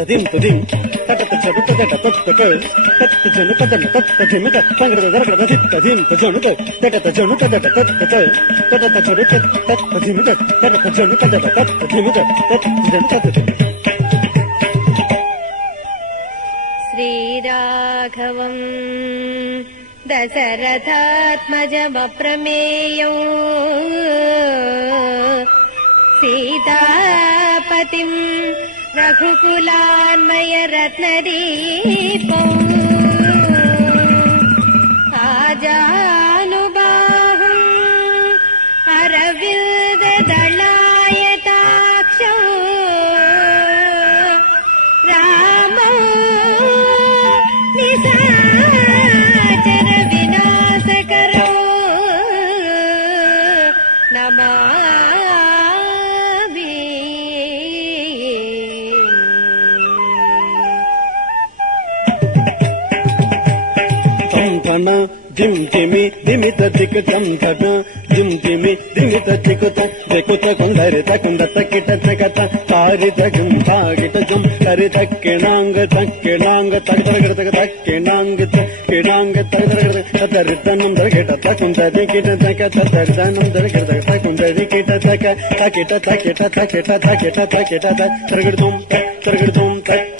తదిం తదిం తట చడు తట తట తట జను తట తట జిమిత సంగడ దరగడ తదిం తజను తట జను తట తట తట చడు తట జిమిత తట జను తట తట జిమిత తట జను తట. శ్రీరాఘవం దశరథాత్మజమప్రమేయం సీతాపతిం రఘుకులాన్మయ రత్నదీపం ఆజానుబాహుం అరవిందదళాయతాక్షం రామం నిశాచర వినాశకరం నమామి. తంతన gym జిమి దిమిత దిక్కుతం తట gym జిమి దిమిత దిక్కుత దిక్కుత కొందరి తకుంద తక్కిట చకత తారిత జం తాగిట జం తరి తక్కిణాంగ తక్కిణాంగ తగదరగడ తక్కిణాంగ తక్కిణాంగ తగదరగడ తరితనం దరగడ తకుంద దికిట తక తరితనం దరగడ తకుంద దికిట తక తకిట తకిట తకిట తకిట తకిట తరగడతం తరగడతం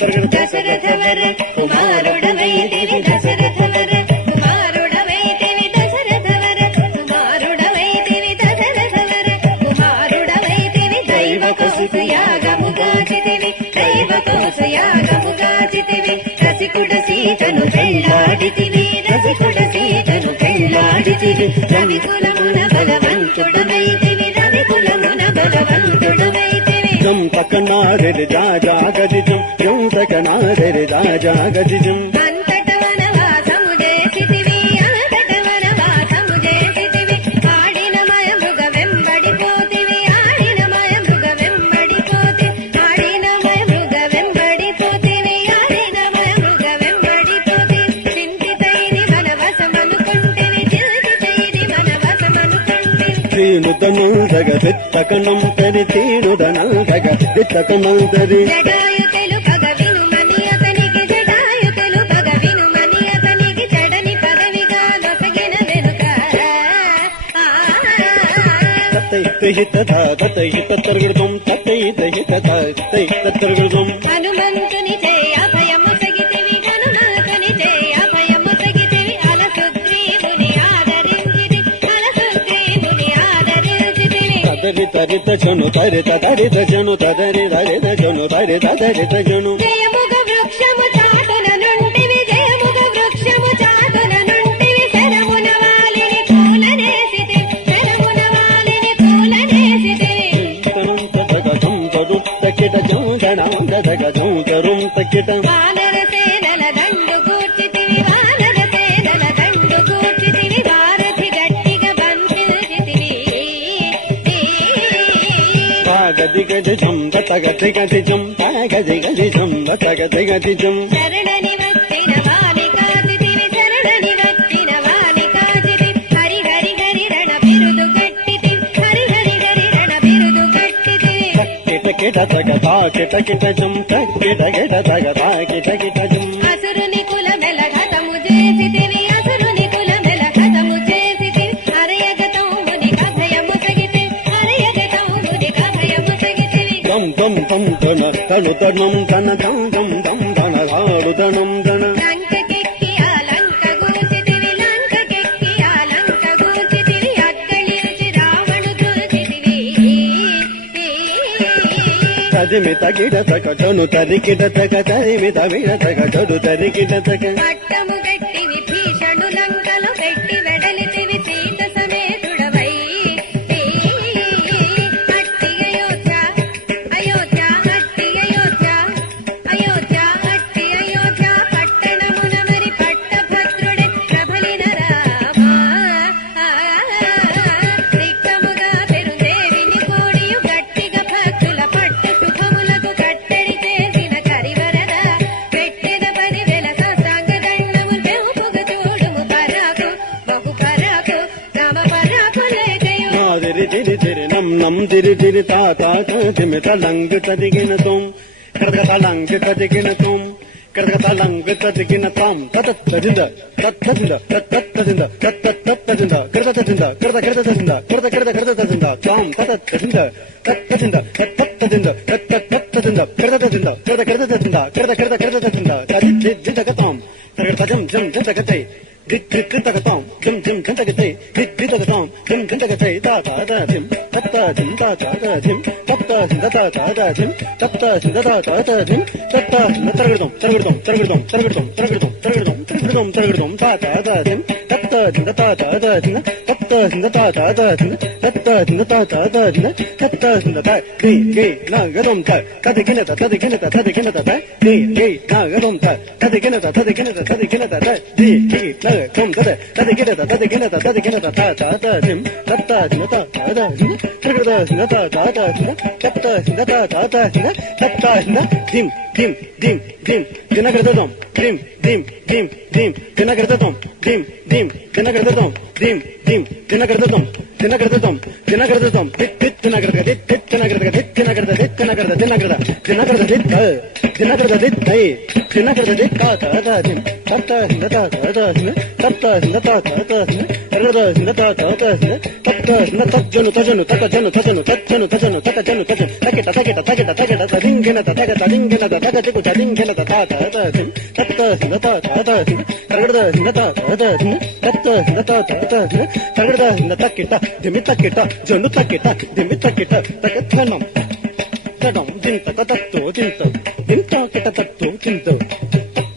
తరగడ. దశరథవర కుమారుడవైతివి దశరథవర కుమారుడవైతివి దశరథవర కుమారుడవైతివి దశరథవర కుమారుడవైతివి దైవ కోసయాగముగాచితివి దైవ కోసయాగముగాచితివి రసికుడ సీతను పెళ్ళాడితివి రసికుడ సీతను పెళ్ళాడితివి రవికులమున బలవంతుడవైతివి రవికులమున బలవంతుడవైతివి. జం పక్కనారె రాజా గజిజం జం తకనారె రాజా గజిజం అంతట వనవాసము చేసితివి అంతట వనవాసము చేసితివి ఆడిన మయ మృగ వెంబడిపోతివి ఆడిన మయ మృగ వెంబడిపోతి ఆడిన మయ మృగ వెంబడిపోతివి ఆడిన మయ మృగ వెంబడిపోతి చింతితైని వనవసమనుకుంటివి చింతితైని వనవసమనుకుంటివి. తీనుదనం దగ దిత్తకనం తరి తీనుదనం దగ దిత్తకనం తరి జటాయు తెలుపగ వినుమని అతనికి జటాయు తెలుపగ వినుమని అతనికి చెడని పదవిగా నొసగిన వెనుక తత్తైహిత తత్తైహిత తరగడతం తత్తైహిత తత్తైహిత తరగడతం. హనుమంతుని చేయ భయము సగితివి హనుమంతుని చేయ భయము సగితివి అలసుగ్రీవుని ఆదరించిది అలసుగ్రీవుని ఆదరించితివి. తదరి తరిత జను తరిత తరిత జను తదరి తరిత జను తరిత తరిత జను. జయముగ వృక్షము చాటున నుంటివి జయముగ వృక్షము చాటున నుంటివి శరమున వాలిని పూలనేసితివి శరమున వాలిని పూలనేసితివి. తకిట జం జనం దగ జం తరుం తకిట వానర సేనల దండు కూర్చితివి వానర సేనల దండు కూర్చితివి వారధి గట్టిగా బంధించితివి. గది గది జం గతి గది జం గది గది జం గతి గది జం. శరణని వచ్చిన వాలి కాచితివి శరణని వచ్చిన వాలి కాచితివి హరి హరి హరి రణ బిరుదు గట్టితివి హరి హరి హరి రణ బిరుదు గట్టితివి. కిట కిట తగ తా కిట కిట జం కిట కిట తగ తా కిట కిట జం. అసురుని కులమెల ఘతము చేసితివి అసురుని కులమెల ఘతము చేసితివి హరయగతముని కభయము సగితివి హరయగతముని కభయము సగితివి. దం దం దం దన తను తనం తన దం దం దం దన ధాడు దనం దన. లంకకెక్కి ఆ లంక గూర్చితివి లంకకెక్కి ఆ లంక గూర్చితివి అక్కలించి రావణు చూచితివి. తదిమి తగిడ తగ జను తరికిట తగ తరిమి తవిడ తగ జడు తరికిట తగ. పట్టము గట్టివి భీషణు లంకలు పెట్టి వెడలితివి సీత సమేతుడవై అట్టి అయోధ్య అయోధ్య అట్టి అయోధ్య అయోధ్య అట్టి అయోధ్య పట్టణమున మరి పట్టభద్రుడే ప్రబలిన రామ దిక్కముగా పెరుదేవిని కోడియు గట్టిగా భక్తుల పట్ట శుభములకు కట్టడి చేసిన కరివరద పెట్టెద 10,000 సాష్టాంగ దండములు బహుపుగ చూడుము పరాకు బహు పరాకు రామ పరాకు లేకయు. నాదిరి తిరి తిరి నం నం తిరి తిరి తా తా తిమిత లంగ్ తదిగిన తోం ಕಡದಗ ತಾಳಂಗ ತದಿಗಿನ ತುಂ ಕಡದಗ ತಾಳಂಗ ತದಿಗಿನ ತಾಂ ತತತ್ತದಿಂದ ತತ್ತದಿಂದ ತತ್ತದಿಂದ ತತ್ತತ್ತದಿಂದ ಕಡದದಿಂದ ಕಡದದಿಂದ ಕಡದದಿಂದ ತಾಂ ತತತ್ತದಿಂದ ತತ್ತದಿಂದ ತತ್ತದಿಂದ ತತ್ತತ್ತದಿಂದ ಕಡದದಿಂದ ಕಡದದಿಂದ ತದಿದ್ದ ತಾಂ ತಗತಜಂ ಜಂ ಜಂತಗತೈ ದಿತ್ತಗತಾಂ ಜಂ ಜಂ ಜಂತಗತೈ ದಿತ್ತಗತಾಂ ಜಂ ಜಂತಗತೈ ತಾತಾದಿಂ ತತ್ತಾದಿಂ ತಾತಾದಿಂ ತತ್ತಾದಿಂ ತಾತಾದಿಂ ತತ್ತಾದಿಂ ತಾತಾದಿಂ ತತ್ತಾದಿಂ ತರಗಡಂ ತರಗಡಂ ತರಗಡಂ ತರಗಡಂ ತರಗಡಂ ತರಗಡಂ ತರಗಡಂ ತರಗಡಂ ತಾತಾದಿಂ ತತ್ತಾದಿಂ ತಾತಾದಿಂ ತತ್ತಾದಿಂ ತಾತಾದಿಂ ತತ್ತಾದಿಂ ತಾತಾದಿಂ ತತ್ತಾದಿಂ ತಾ ಗೈ ಗೈ ನಾಗದಂ ತಾ ತದಗಿನ ತದಗಿನ ತದಗಿನ ತಾ ಗೈ ಗೈ ನಾಗದಂ ತಾ ತದಗಿನ ತದಗಿನ ತದಗಿನ ತಾ the the tum tada tadikina tadikina tadikina tatadim tatadim tatadim tadikina tatadim tatadim tatadim dim dim dim dim dinagradam dim dim dim dim dinagradam dim dim dinagradam dim dim dinagradam dinagradam dinagradam dit dinagrada dit dinagrada dit dinagrada dit dinagrada dinagrada dinagrada dit dinagrada dit hey dinagrada dit tatadim tatadim tatadim ತತ್ತಾದಿಂದ ತಾತಾತಾದಿಂದ ಎರಡದಿಂದ ತಾತಾತಾದಿಂದ ತತ್ತಾದಿಂದ ತಜ್ಜನು ತಜನು ತಕಜನು ತಜನು ತಜ್ಜನು ತಜನು ತಕಜನು ತಜನು ತಕಿಟ ತಕಿಟ ತಕಿಟ ತಕಿಟ ತದಿಂಗಿನ ತಗ ತದಿಂಗಿನ ತಗ ಚಿಕು ತದಿಂಗಿನ ತಾತಾತಾದಿಂದ ತತ್ತಾದಿಂದ ತಾತಾತಾದಿಂದ ಎರಡದಿಂದ ತಾತಾತಾದಿಂದ ತತ್ತಾದಿಂದ ತಾತಾತಾದಿಂದ ಎರಡದಿಂದ ತಕಿಟ ದಿಮಿ ತಕಿಟ ಜನು ತಕಿಟ ದಿಮಿ ತಕಿಟ ತಕಜನಂ ತಡಂ ದಿಂತ ತತ್ತೋ ದಿಂತ ದಿಂತ ಕಿಟ ತತ್ತೋ ದಿಂತ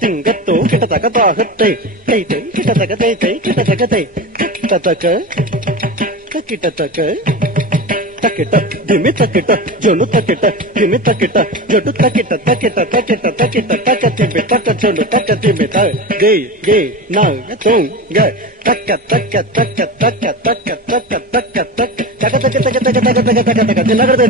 ತಿಂಗತ್ತೋ ಕಿಟ ತಗತಾಗತ್ತೈ ತೈತೈ ಕಿಟ ತಗತೈ ತೈ ಕಿಟ ತಗತೈ ತತಕ ತಕಿಟ ತಕ ತಕಿಟ ದಿಮಿ ತಕಿಟ ಜನು ತಕಿಟ ದಿಮಿ ತಕಿಟ ಜಡು ತಕಿಟ ತಕಿಟ ತಕಿಟ ತಕಿಟ ತಕತಿಮಿ ತಕ ಜನು ತಕತಿಮಿ ತ ಗೈ ಗೈ ನಾಗ ತುಂಗ ತಕ ತಕ ತಕ ತಕ ತಕ ತಕ ತಕ ತಕ ತಕ ತಕ ತಕ ತಕ ತಕ ತಕ ತಕ ತಕ ದಿನಗರದ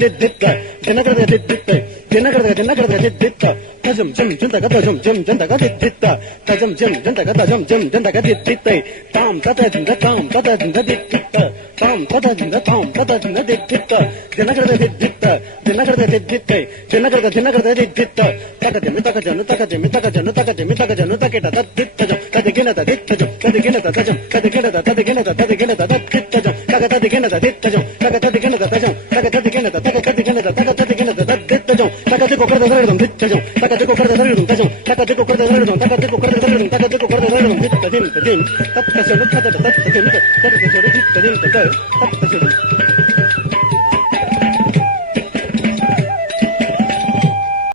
ದಿತ್ತ ದಿನಗರದ ದಿತ್ತ ದಿನಗರದ ದಿತ್ತ ತಜಂ ಜಂ ಜಂತಗ ತಜಂ ಜಂ ಜಂತಗ ದಿತ್ತ ತಜಂ ಜಂ ಜಂತಗ ತಜಂ ಜಂ ಜಂತಗ ದಿತ್ತ ತಾಂ ತತದಿಂದ ತಾಂ ತತದಿಂದ ದಿತ್ತ ತಾಂ ತತದಿಂದ ತಾಂ ತತದಿಂದ ದಿತ್ತ ದಿನಗರದ ದಿತ್ತ ದಿನಗರದ ದಿತ್ತ ದಿನಗರದ ದಿತ್ತ ತಕದಿಮಿ ತಕಜನು ತಕದಿಮಿ ತಕಜನು ತಕದಿಮಿ ತಕಜನು ತಕಿಟ ತದಿತ್ತಜಂ ತದಿಗಿನ ತದಿತ್ತಜಂ ತದಿಗಿನ ತತಜಂ ತದಿಗಿನ ತದಿಗಿನ ತದಿಗಿನ ತದಿತ್ತಜಂ ತಕತದಿಗಿನ ತದಿತ್ತಜಂ ತಕತದಿಗಿನ ತತಜಂ ತಕತದಿಗಿನ ತಕತದಿಗಿನ ತಕತದಿಗಿನ ತದಿತ್ತಜಂ ತಕತಿಕೊ ಕರದ ದರಡಂ ದಿತ್ತಜಂ ತಕತಿಕೊ ಕರದ ದರಡಂ ತಜಂ ತಕತಿಕೊ ಕರದ ದರಡಂ ತಕತಿಕೊ ಕರದ ದರಡಂ ತಕತಿಕೊ ಕರದ ದರಡಂ ದಿತ್ತದಿಂ ತದಿಂ ತತ್ತಜಂ ತತ್ತಜಂ ತತ್ತಜಂ ತತ್ತಜಂ ತತ್ತಜಂ